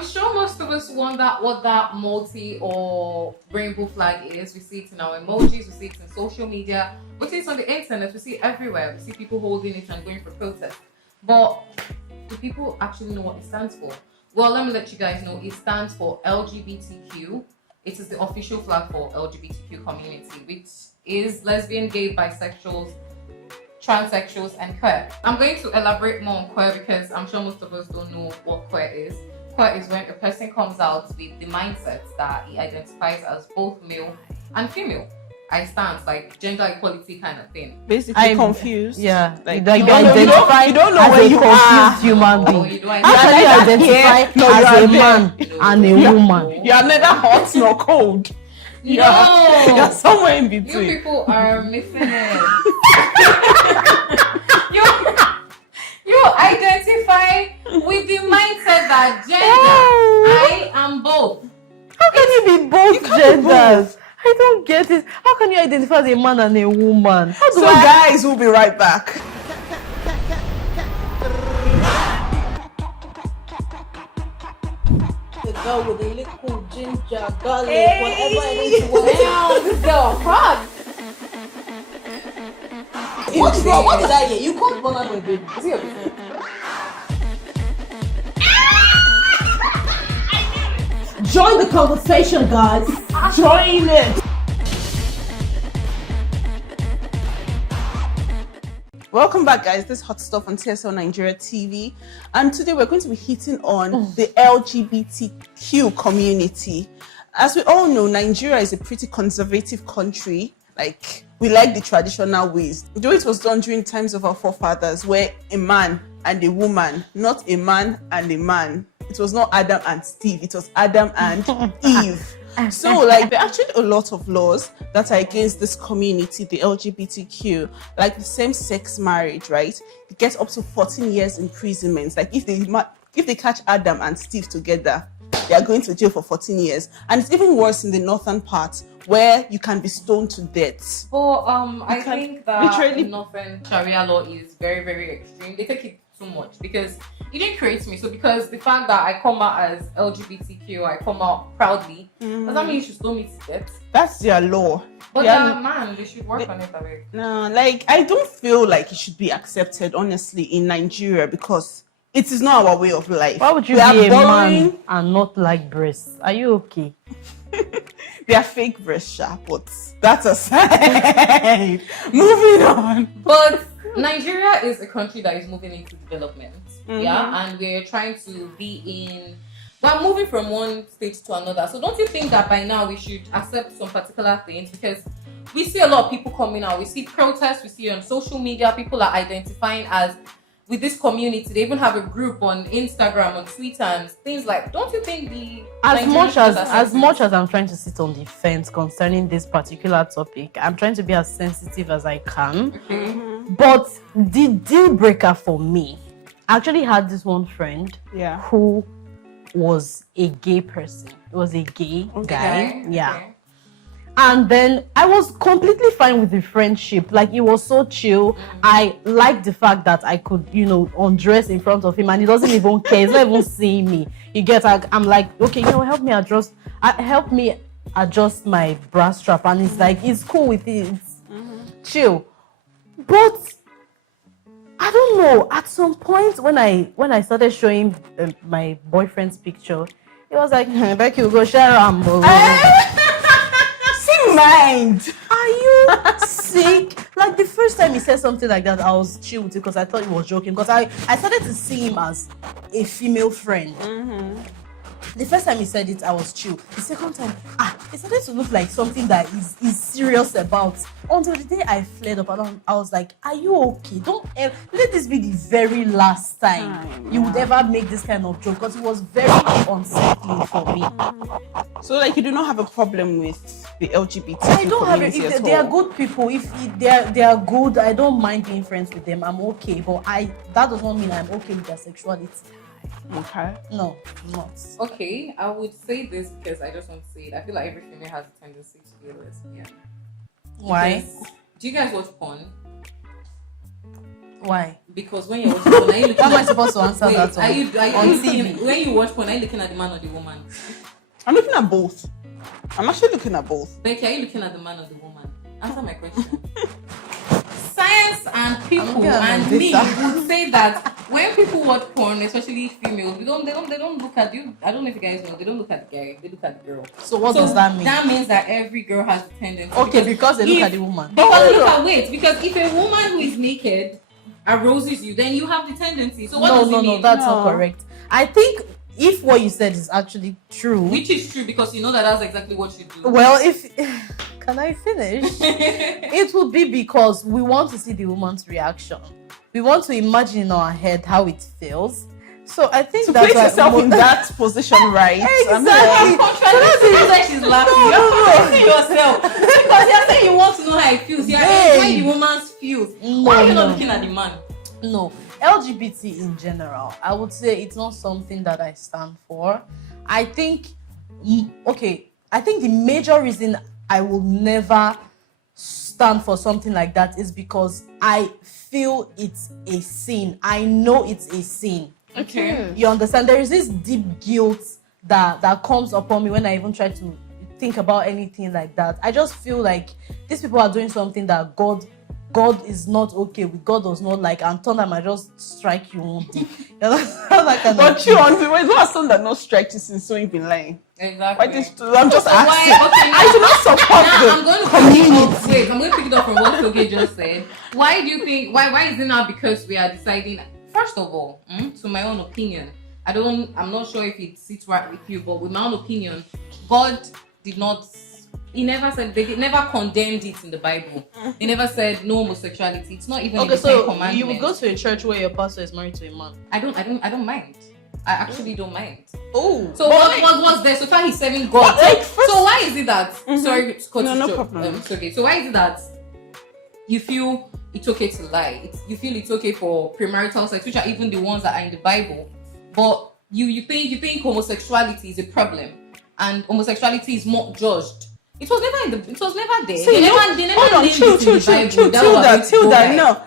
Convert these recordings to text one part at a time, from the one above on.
I'm sure most of us wonder what that multi or rainbow flag is. We see it in our emojis, we see it in social media, we see it on the internet, we see it everywhere. We see people holding it and going for protest. But do people actually know what it stands for? Well, let me let you guys know. It stands for LGBTQ. It is the official flag for LGBTQ community, which is lesbian, gay, bisexuals, transsexuals, and queer. I'm going to elaborate more on queer because I'm sure most of us don't know what queer is. Queer is when a person comes out with the mindset that he identifies as both male and female. I stand like gender equality kind of thing. Basically, I'm confused. Yeah, like you don't know where you are. Human being. How can you identify as a man and a woman? You are neither hot nor cold. You're somewhere in between. You people are missing it. you identify with the mindset that gender. I am both. How can you be both genders? I don't get it. How can you identify as a man and a woman? Guys, we'll be right back. The girl with the little ginger, garlic, whatever it is. Damn, this girl a fraud. What's wrong? What did I hear? You called Bola my baby. Is he okay? Join the conversation, guys. Join it. Welcome back, guys. This is Hot Stuff on TSL Nigeria TV, and today we're going to be hitting on the LGBTQ community. As we all know, Nigeria is a pretty conservative country. Like, we like the traditional ways. Though it was done during times of our forefathers, where a man and a woman, not a man and a man. It was not Adam and Steve, it was Adam and Eve. So, like, there are actually a lot of laws that are against this community, the LGBTQ, like the same-sex marriage, right? It gets up to 14 years imprisonment. Like, if they catch Adam and Steve together, they are going to jail for 14 years. And it's even worse in the northern part, where you can be stoned to death. Well, I think that northern Sharia law is very, very extreme. They take it too much because it didn't create me. So because the fact that I come out as LGBTQ, I come out proudly, does that mean you should stone me to death? That's their law. But man, they should work on it away. No, like, I don't feel like it should be accepted, honestly, in Nigeria, because it is not our way of life. Why would you be a man and not like breasts? Are you okay? They are fake breasts, but that's aside. Moving on. But Nigeria is a country that is moving into development. Yeah, and we're trying to we're moving from one stage to another. So don't you think that by now we should accept some particular things? Because we see a lot of people coming out. We see protests, we see on social media, people are identifying as with this community. They even have a group on Instagram, on Twitter, and things like. Don't you think as much as I'm trying to sit on the fence concerning this particular topic, I'm trying to be as sensitive as I can. But the deal breaker for me, I actually had this one friend who was a gay person. It was a gay guy. Yeah. Okay. And then I was completely fine with the friendship. Like, it was so chill. I liked the fact that I could, undress in front of him and he doesn't even care. He's not even seeing me. You get, I'm like, okay, help me adjust my bra strap. And it's like, it's cool with it. It's chill. But I don't know. At some point when I started showing my boyfriend's picture, he was like, Becky, we'll go share Rambo. Mind. Are you sick? Like, the first time he said something like that, I was chill with it because I thought he was joking. Because I started to see him as a female friend. The first time he said it, I was chill. The second time, it started to look like something that is serious about. Until the day I flared up, and I was like, are you okay? Don't ever, let this be the very last time you would ever make this kind of joke, because it was very unsettling for me. So, like, you do not have a problem with the LGBT I don't have it. If they are good people, if they are good, I don't mind being friends with them. I'm okay. But that does not mean I'm okay with their sexuality. Okay. No, not. Okay, I would say this because I just want to say it. I feel like every female has a tendency to be a lesbian. Why? Do you guys watch porn? Why? Because when you're watching porn, are you looking How am I at supposed to answer wait, that? are you on looking, when you watch porn, are you looking at the man or the woman? I'm looking at both. I'm actually looking at both. Becky, are you looking at the man or the woman? Answer my question. Science and people and me would say that when people watch porn, especially females, they don't look at you. I don't know if you guys know, they don't look at the guy, they look at the girl. So what does that mean? That means that every girl has the tendency. Okay, because they look at the woman. Because if a woman who is naked arouses you, then you have the tendency. So what does it mean? No, that's not correct. I think if what you said is actually true, which is true because you know that's exactly what you do. Well, if can I finish? It would be because we want to see the woman's reaction. We want to imagine in our head how it feels. So I think to that's place yourself in that position, right? Exactly. So that's the reason she's laughing. You're placing yourself because you're saying you want to know how it feels. You're enjoying the woman's feels. Why are you not looking at the man? No, LGBT in general, I would say it's not something that I stand for. I think, I think the major reason I will never stand for something like that is because I feel it's a sin. I know it's a sin. Okay. You understand? There is this deep guilt that comes upon me when I even try to think about anything like that. I just feel like these people are doing something that God is not okay with. God does not like, and thunder might just strike you one day. But you on the way, it's not a son that not strike you since so you've been lying. Exactly. I'm just asking. Okay, I do not support I'm going the to community. I'm going to pick it up from what Toge just said. Why do you think? Why is it not because we are deciding? First of all, to my own opinion, I'm not sure if it sits right with you, but with my own opinion, God did not. He never said, they never condemned it in the Bible. He never said no homosexuality. It's not even in the Ten Commandments. You would go to a church where your pastor is married to a man. I don't mind. I actually don't mind. Oh. So what was there? So far he's serving God. So why is it that sorry to cut no you short. problem. It's okay. So why is it that you feel it's okay to lie? You feel it's okay for premarital sex, which are even the ones that are in the Bible, but you think homosexuality is a problem and homosexuality is more judged. It was never there. See, hold on, chill. Tilda, no.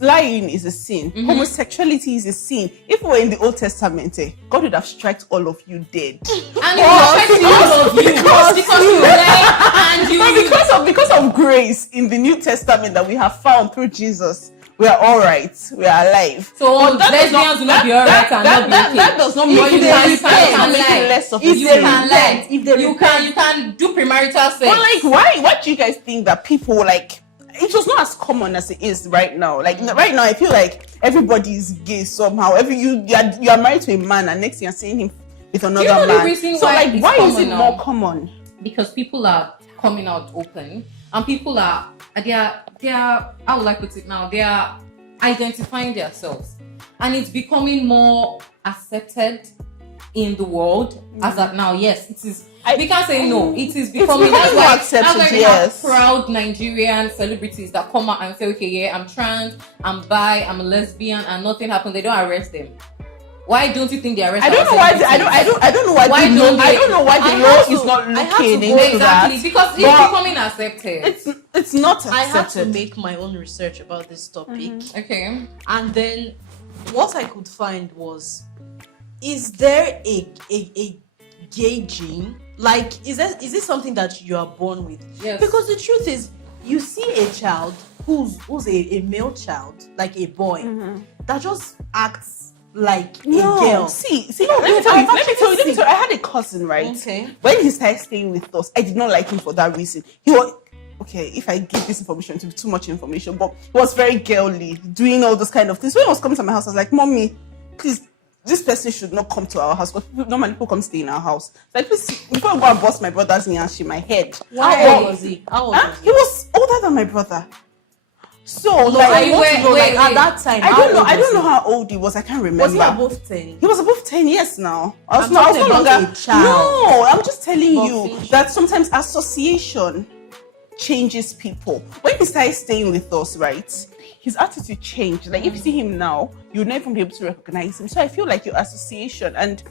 Lying is a sin. Homosexuality is a sin. If we were in the Old Testament, God would have struck all of you dead. And all of you because you lie and you because of grace in the New Testament that we have found through Jesus. We are all right. We are alive. So lesbians will not be all right and not be okay. That does not make it less of a sin. You can do premarital sex. But like, why do you guys think that people like? It was not as common as it is right now. Like right now, I feel like everybody is gay somehow. You are married to a man, and next thing you're seeing him with another man. So like, why is it more common? Because people are coming out open, and people are they are how will I put it now? They are identifying themselves, and it's becoming more accepted in the world as that now. Yes, it is. We can't say no. It is becoming. That's why we have proud Nigerian celebrities that come out and say, okay, yeah, I'm trans, I'm bi, I'm a lesbian, and nothing happened. They don't arrest them. Why don't you think they arrest? I don't know why. I don't know why. I don't know why the law is not looking into that. Because it's becoming accepted. It's not accepted. I have to make my own research about this topic. Okay. And then what I could find was, is there a gay gene? Like, is it something that you are born with? Yes. Because the truth is, you see a child who's a male child, like a boy, that just acts like a girl. See, let me tell you. I had a cousin, right? Okay. When he started staying with us, I did not like him for that reason. He was okay. If I give this information, it will be too much information, but he was very girly, doing all those kind of things. When he was coming to my house, I was like, "Mommy, please. This person should not come to our house because normally people come stay in our house. Like, please, before I go and bust my brother's knee and shake my head." How old was he? He was older than my brother. So, at that time, I don't know how old he was. I can't remember. Was he above 10? He was above 10 years now. I was I'm no talking about longer a child. No, I'm just telling you fish. that sometimes association changes people. When he started staying with us, right, his attitude changed. Like, if you see him now, you'll not even be able to recognize him. So I feel like your association, and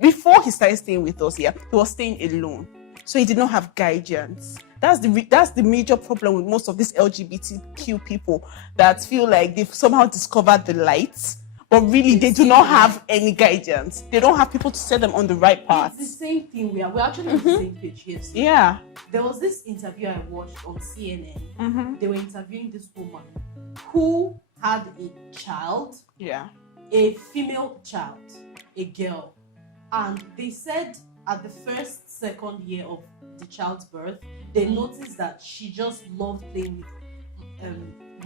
before he started staying with us, he was staying alone. so he did not have guidance. That's the major problem with most of these LGBTQ people that feel like they've somehow discovered the light, but really they do not have any guidance. They don't have people to set them on the right path. It's the same thing. We're actually on the same page here. So Yeah. there was this interview I watched on CNN. They were interviewing this woman who had a child, Yeah. a female child, a girl, and they said at the second year of the child's birth, they noticed that she just loved playing with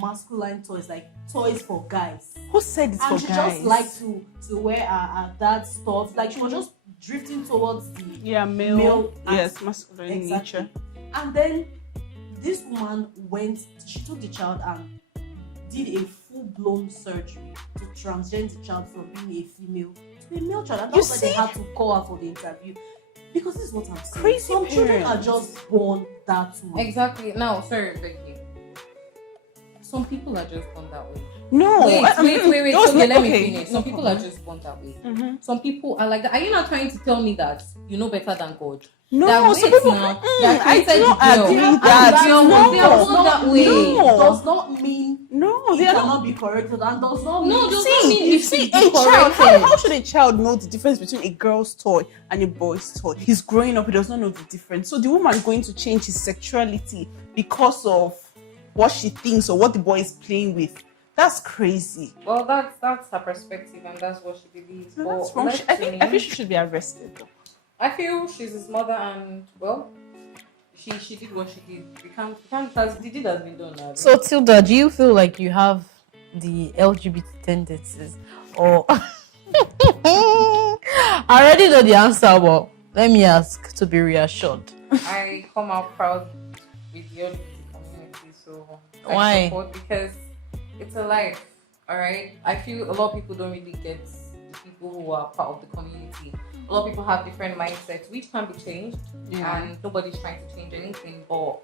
masculine toys, like toys for guys. Who said it's And for she guys? just liked to wear her dad's stuff. Like she was just drifting towards the male yes, masculine in exactly. nature. And then this woman she took the child and did a full-blown surgery to transgender the child from being a female to a male child. And that's why they had to call her for the interview. Because this is what I'm saying. Crazy Some children are parents. just born that way. Exactly. Now, sorry, Becky. Some people are just born that way. No. Wait. Those Okay, let me okay, finish. no Some people are problem. just born that way. Some people are like that. Are you not trying to tell me that you know better than God? No, That some wait people. now, I that created do not the girl. agree And that. they are No, born that way. No. Does not mean No, it they are not. cannot be corrected and does not No, mean does See, not mean you it see, should a be child. corrected. How should a child know the difference between a girl's toy and a boy's toy? He's growing up; he does not know the difference. So the woman going to change his sexuality because of what she thinks or what the boy is playing with. That's crazy. Well, that's her perspective, and that's what she believes. No, But that's wrong. left I to think me, she should be arrested. Though. I feel she's his mother, and well, she did what she did. We can't the deed has been done now. So Tilda, do you feel like you have the LGBT tendencies? Or I already know the answer, but let me ask to be reassured. I come out proud with the LGBT community, so I Why? support because it's a life. All right. I feel a lot of people don't really get the people who are part of the community. A lot of people have different mindsets, which can be changed, and nobody's trying to change anything. But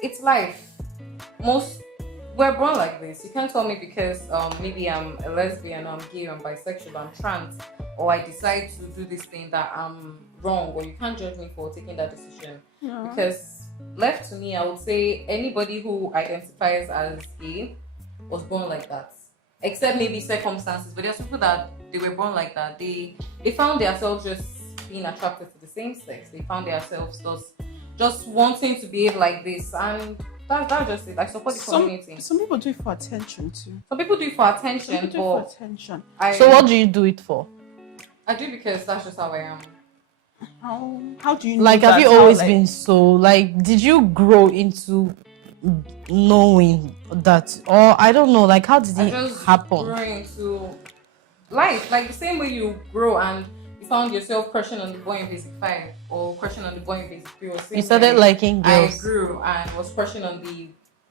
it's life. We're born like this. You can't tell me because maybe I'm a lesbian, I'm gay, I'm bisexual, I'm trans, or I decide to do this thing that I'm wrong, or you can't judge me for taking that decision. Because left to me, I would say anybody who identifies as gay was born like that. Except maybe circumstances, but there's people that they were born like that. They found themselves just being attracted to the same sex. They found themselves just wanting to behave like this, and that's just it. I support the community. Some people do it for attention too. Some people do it for attention, Some people do it but for attention. So what do you do it for? I do because that's just how I am. How do you know Like, have that? you How, always like- been so? Like, did you grow into knowing that, or I don't know? Like, how did I it just happen? grew into life, like the same way you grow and you found yourself crushing on the boy in basic 5 or crushing on the boy in basic 3 or same You started way liking I girls. grew and was crushing on the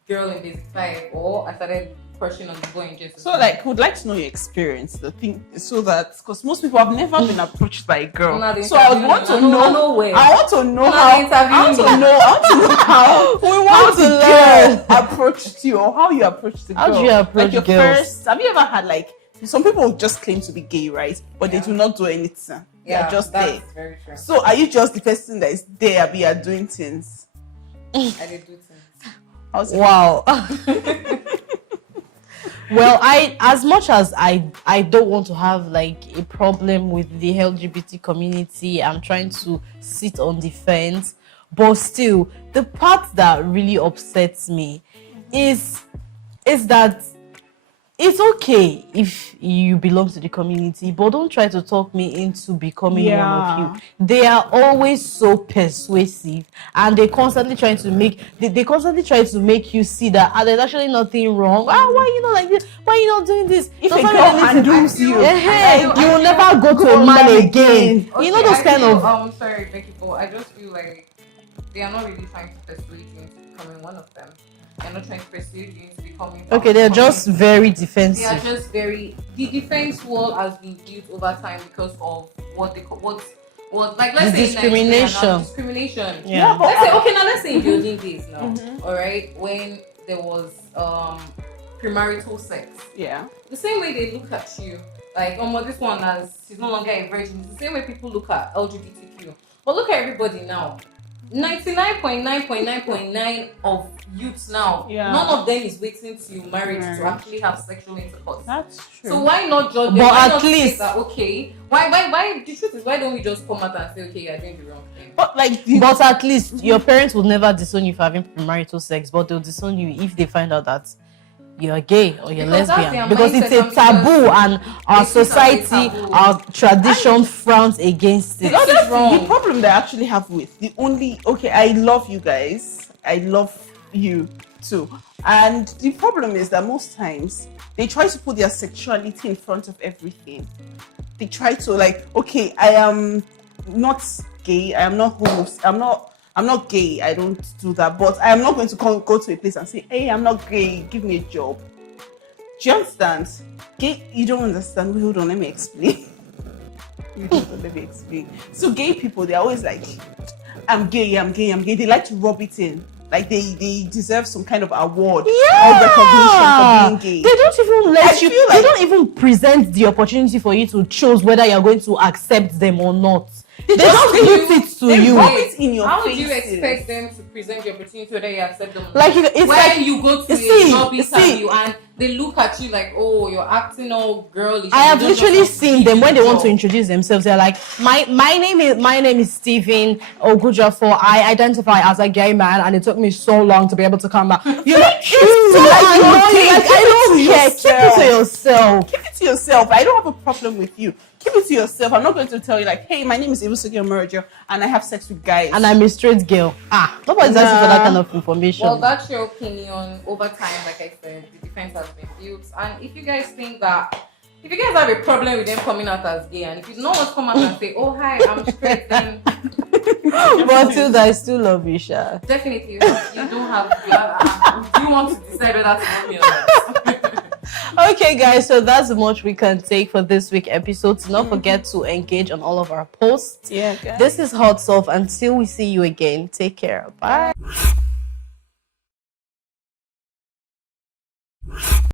girl in basic 5, or I started crushing on the boy in basic So, like, would like to know your experience. The thing, so that because most people have never been approached by a girl, Now they so I would interview want me. to I know know. where. I want to know Now how. they interview I want to me. know. I want to know how. We want How to the learn. girl approached you, or how you approached the girl. How do you approach like your girls? First, have you ever had like some people just claim to be gay, right? But they do not do anything. yeah, They're just that's there. very true. So are you just the person that is there? But you are doing things. I did do things. How's it? Wow. Well, as much as I don't want to have like a problem with the LGBT community, I'm trying to sit on the fence, but still, the part that really upsets me is that it's okay if you belong to the community, but don't try to talk me into becoming one of you. They are always so persuasive, and they constantly trying to make you see that there's actually nothing wrong. Why you not like this? Why you not doing this? If Does a not girl mean anything. handles you, You will never go to a man again. You know Okay, those I kind feel, of. sorry, Becky, but I just feel like they are not really trying to persuade you into becoming one of them. They're not trying to persuade you into becoming. Okay, they're just very They are defensive. just very. The defense wall has been built over time because of what they call what like let's The say in Nigeria now, discrimination. discrimination. Yeah. but Let's say okay now let's say in the olden days now, all right, when there was premarital sex. Yeah. The same way they look at you, Like, this one she's no longer a virgin. It's the same way people look at LGBTQ. But look at everybody now. 99.9.9.9 of youths now, none of them is waiting till marriage to actually have sexual intercourse. That's true. So why not judge them? But Why at not least- say that, okay, why the truth is, why don't we just come out and say, okay, you're doing the wrong thing? But like, But at least your parents will never disown you for having premarital sex, but they'll disown you if they find out that you're gay or you're Because that's lesbian. their Because it's a mindset, taboo, and our they see it as a society, taboo. our tradition frowns against it. Because it's wrong. the problem that I actually have with I love you guys. I love you too. And the problem is that most times they try to put their sexuality in front of everything. They try to okay, I am not gay. I am not I'm not gay. I don't do that. But I am not going to go to a place and say, hey, I'm not gay. Give me a job. Do you understand? Gay, you don't understand. Hold on, let me explain. Let me explain. So gay people, they're always like, I'm gay. They like to rub it in. Like they deserve some kind of award or recognition for being gay. They don't even let you. feel They don't even present the opportunity for you to choose whether you're going to accept them or not. They just give it to they you. rub it in your How would you faces. expect them to present the opportunity whether you accept them? Like it's when like you go to a job interview and they look at you like, oh, you're acting all girlish. I have and they don't literally just seen them when they want to job. introduce themselves. They're like, my name is Stephen Ogujafo. I identify as a gay man, and it took me so long to be able to come back. You're like, it's so annoying. Like, I don't care. Keep it to yourself. Keep it to yourself. I don't have a problem with you. Keep it to yourself. I'm not going to tell you like, hey, my name is Ibusugi Omorojo and I have sex with guys. And I'm a straight girl. Nobody's asking for that kind of information. Well, that's your opinion. Over time, like I said, the defense has been built. And if you guys think that, if you guys have a problem with them coming out as gay, and if you don't want to come out and say, oh, hi, I'm straight, then But till I still love you, Sha. definitely you don't have, you want to decide whether to love me or not. Okay, guys, so that's much we can take for this week's episode. Do not forget to engage on all of our posts. yeah, guys. This is Hot Stuff. Until we see you again, take care. Bye.